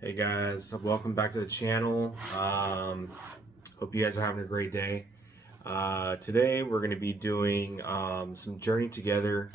Hey guys, welcome back to the channel. Hope you guys are having a great day. Today we're going to be doing some Journey Together.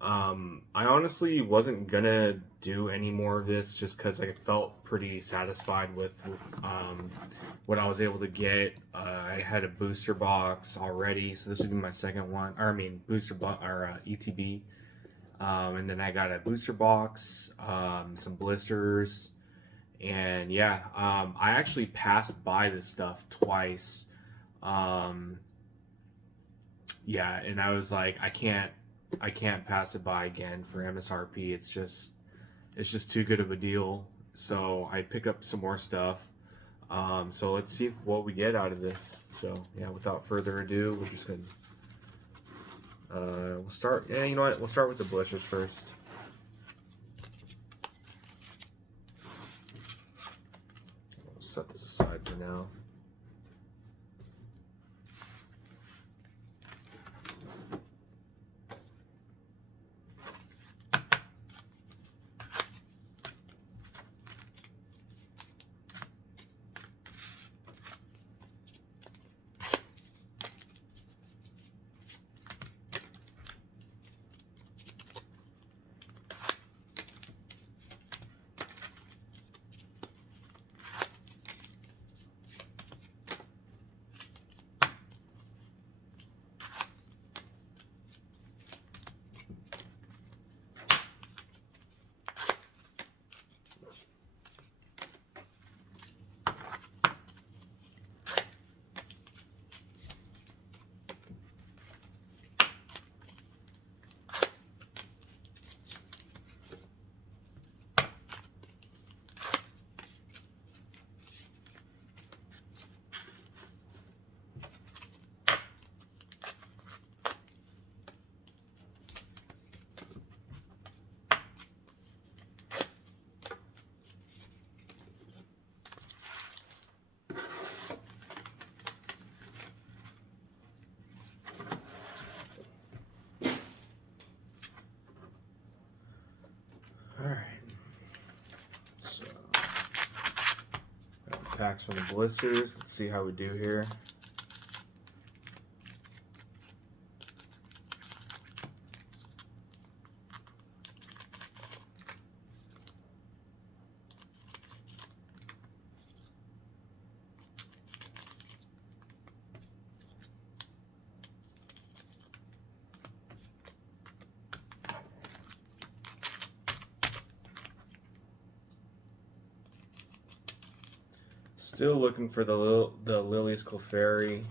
I honestly wasn't going to do any more of this just because I felt pretty satisfied with what I was able to get. I had a booster box already, so this would be my second one. ETB. And then I got a booster box, some blisters. And yeah, I actually passed by this stuff twice. Um, yeah, and I was like, I can't pass it by again for MSRP. It's just too good of a deal. So I pick up some more stuff. So let's see what we get out of this. So yeah, without further ado, we're just gonna we'll start. Yeah, you know what? We'll start with the blisters first. We'll set this aside for now. Alright, so got the packs from the blisters. Let's see how we do here. Still looking for the Lillie's Clefairy.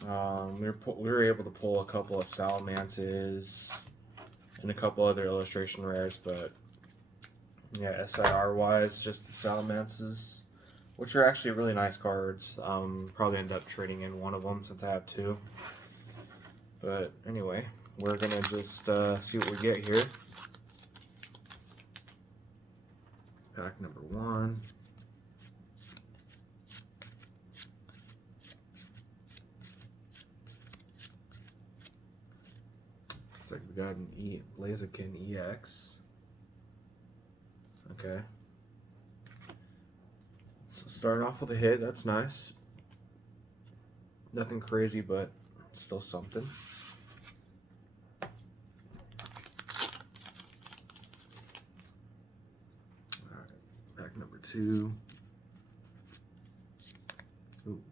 We were able to pull a couple of Salamances and a couple other illustration rares, but yeah, SIR wise, just the Salamances, which are actually really nice cards. Probably end up trading in one of them since I have two. But anyway, we're gonna just see what we get here. Pack number one. Looks like we got an Blaziken EX. Okay. So starting off with a hit, that's nice. Nothing crazy, but still something. Pack number two. Ooh,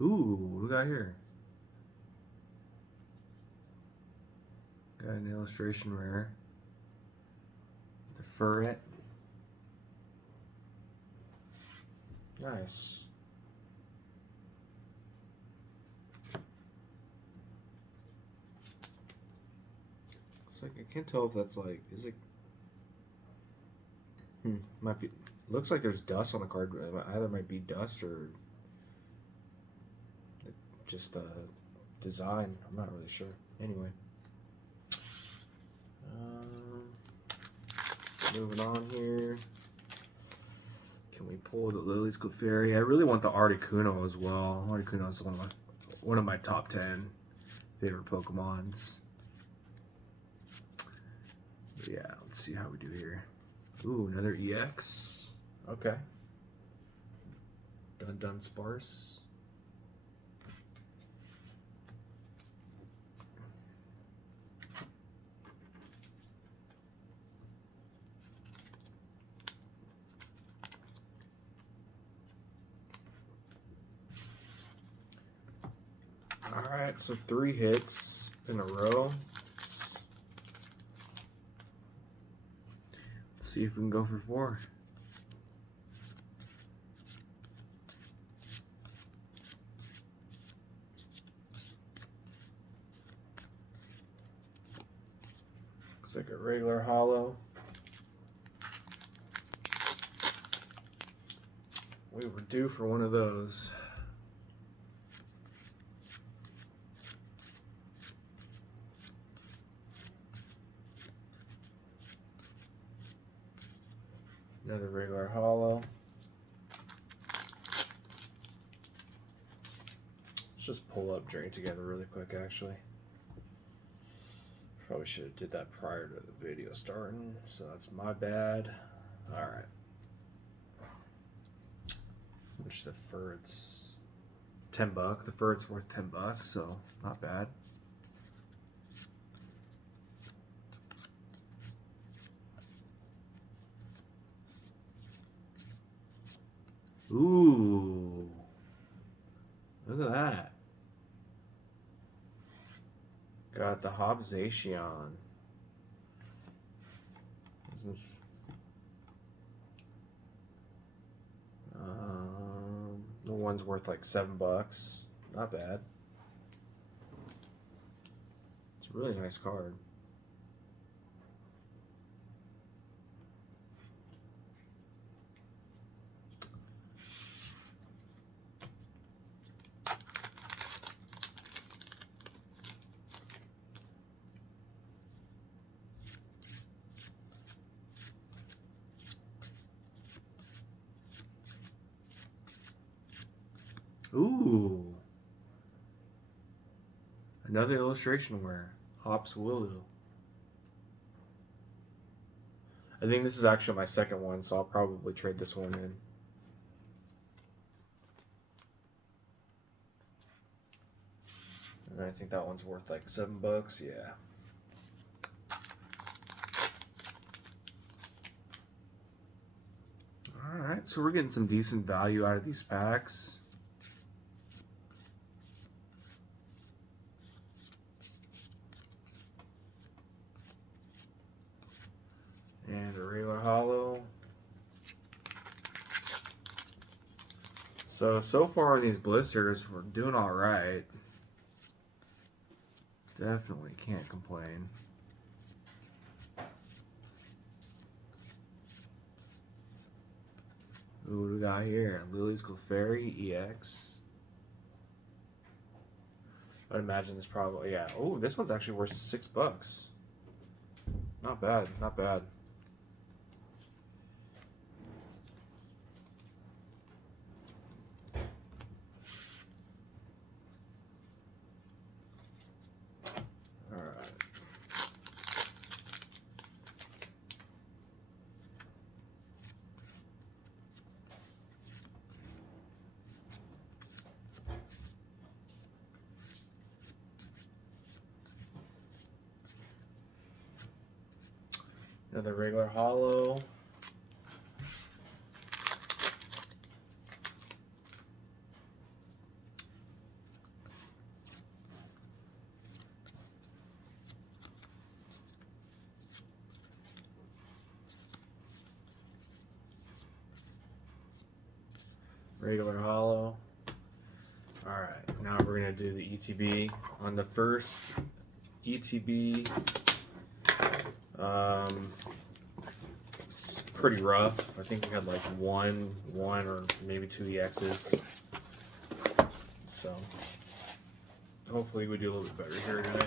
ooh, what we got here? Got an illustration rare. The Furret. Nice. Like I can't tell if that's like, is it? Might be. Looks like there's dust on the card. Either might be dust or just design. I'm not really sure. Anyway, moving on here. Can we pull the Lillie's Clefairy? I really want the Articuno as well. Articuno is one of my top 10 favorite Pokemons. But yeah, let's see how we do here. Ooh, another EX. Okay. Dun Sparse. Alright, so 3 hits in a row. Let's see if we can go for 4. Looks like a regular holo. We were due for one of those. Another regular holo. Let's just pull up, drink together really quick actually. Probably should have did that prior to the video starting, so that's my bad. Alright. Which the furt's $10. The furt's worth $10, so not bad. Ooh. Look at that. Got the Hobbsation. The one's worth like $7. Not bad. It's a really nice card. Ooh. Another illustration wear. Hops Wooloo. I think this is actually my second one, so I'll probably trade this one in. And I think that one's worth like $7, yeah. Alright, so we're getting some decent value out of these packs. And a regular holo. So far in these blisters, we're doing alright. Definitely can't complain. Ooh, what do we got here? Lillie's Clefairy EX. I'd imagine this probably, yeah. Oh, this one's actually worth $6. Not bad, not bad. Another regular holo. Regular holo. Alright, now we're going to do the ETB. On the first ETB, it's pretty rough. I think we had like one or maybe 2 EXs. So hopefully we do a little bit better here today.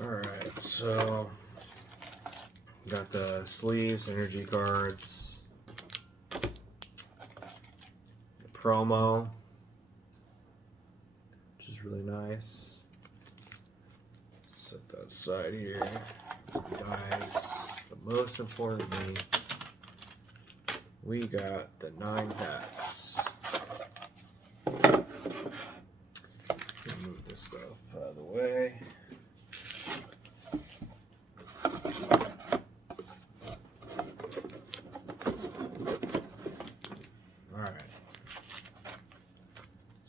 Alright. the sleeves, energy cards, the promo, which is really nice. Set that aside here. So guys, but most importantly, we got the 9 packs. Move this stuff out of the way. Alright.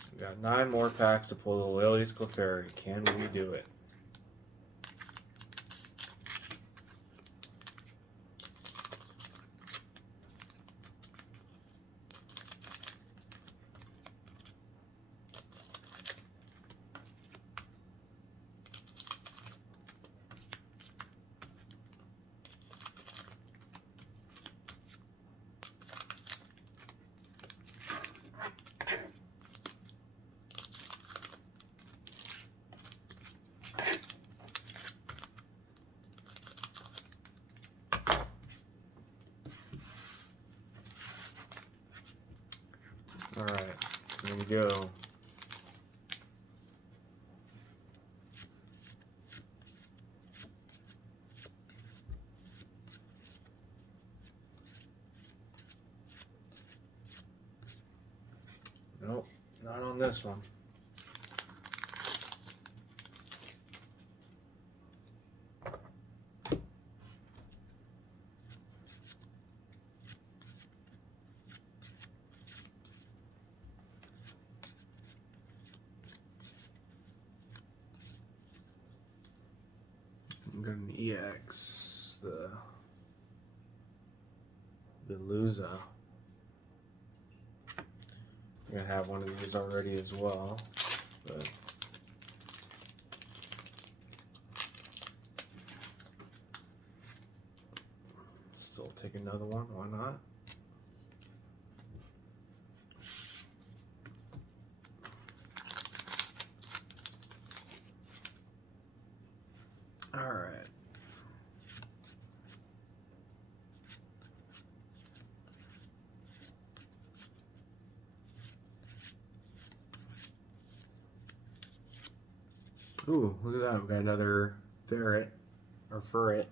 So we got 9 more packs to pull the Lillie's Clefairy. Can we do it? Alright, here we go. Nope, not on this one. I'm got an EX, the Luza. I'm gonna have one of these already as well, but still take another one. Why not? All right. Ooh, look at that. We got another ferret or furret.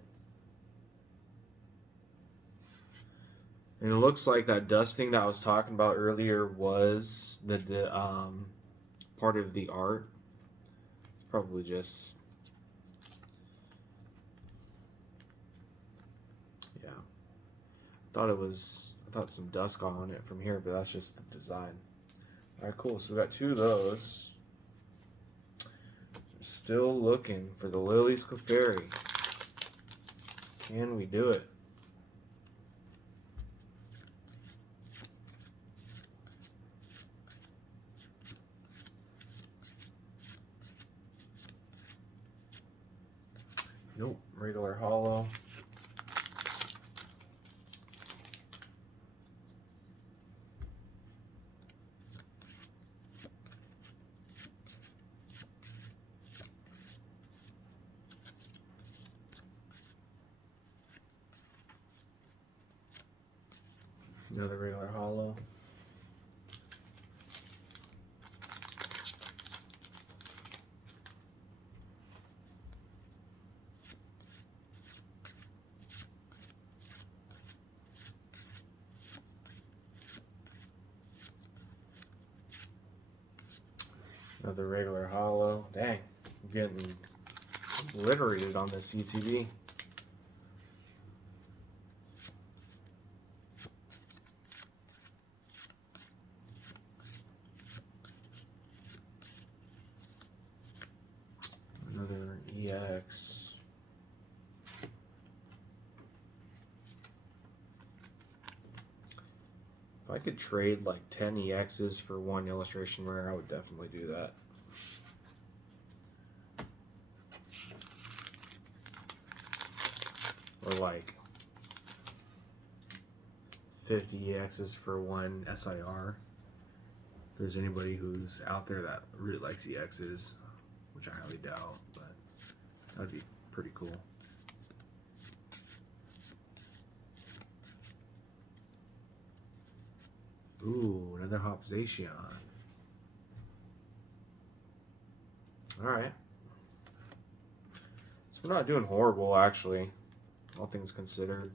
And it looks like that dust thing that I was talking about earlier was the part of the art. Probably just, yeah. I thought some dust got on it from here, but that's just the design. All right, cool. So we got 2 of those. Still looking for the Lillie's Clefairy. Can we do it? Nope, regular hollow. Another regular hollow. Another regular hollow. Dang, I'm getting obliterated on this UTV. Another EX. If I could trade like 10 EXs for 1 illustration rare, I would definitely do that. Or like 50 EXs for 1 SIR. If there's anybody who's out there that really likes EXs, which I highly doubt, but that'd be pretty cool. another Hopzation. Alright. So we're not doing horrible, actually, all things considered.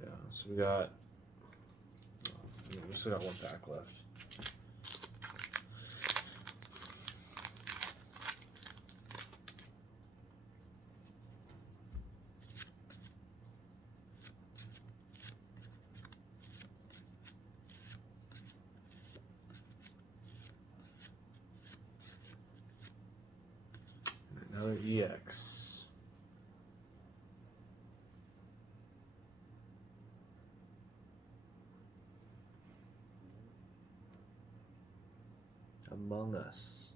Yeah, so we still got one pack left. Another EX. Among Us.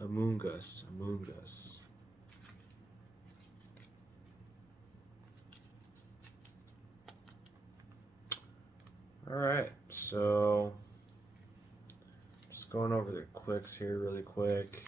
Among Us. Among Us. Alright, so just going over the quicks here really quick.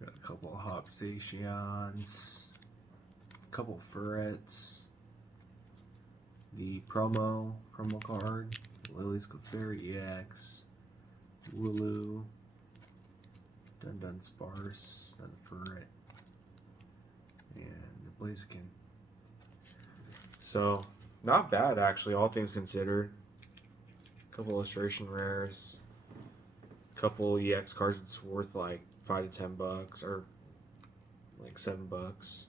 Got a couple of Hopzations, a couple Ferrets, the promo card, Lillie's Clefairy EX, Wooloo, Dun Sparse, another Ferret, and the Blaziken. So, not bad actually, all things considered. A couple illustration rares, a couple EX cards that's worth like $5 to $10, or like $7.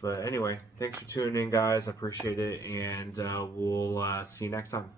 But anyway, thanks for tuning in, guys. I appreciate it, and we'll see you next time.